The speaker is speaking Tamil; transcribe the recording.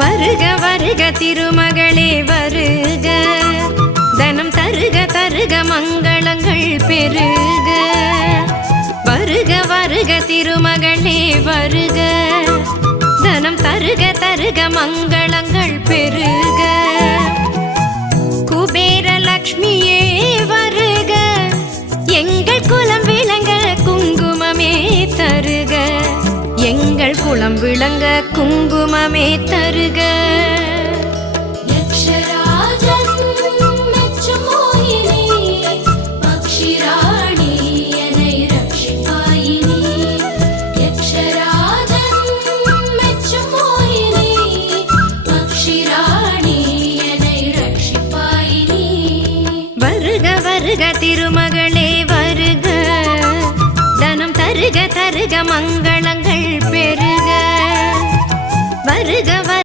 வருக வருக திருமகளே வருக, தனம் தருக தருக மங்களங்கள் பெருக. வருக வருக திருமகளே வருக, தனம் தருக தருக மங்களங்கள் பெருக. குபேர லக்ஷ்மியே வருக, எங்கள் குலம் விளங்க குங்குமமே தருக, எங்கள் குலம் விளங்க குங்குமமே தருக. வருக திருமகளே வருக, தனம் தருக தருக மங்கள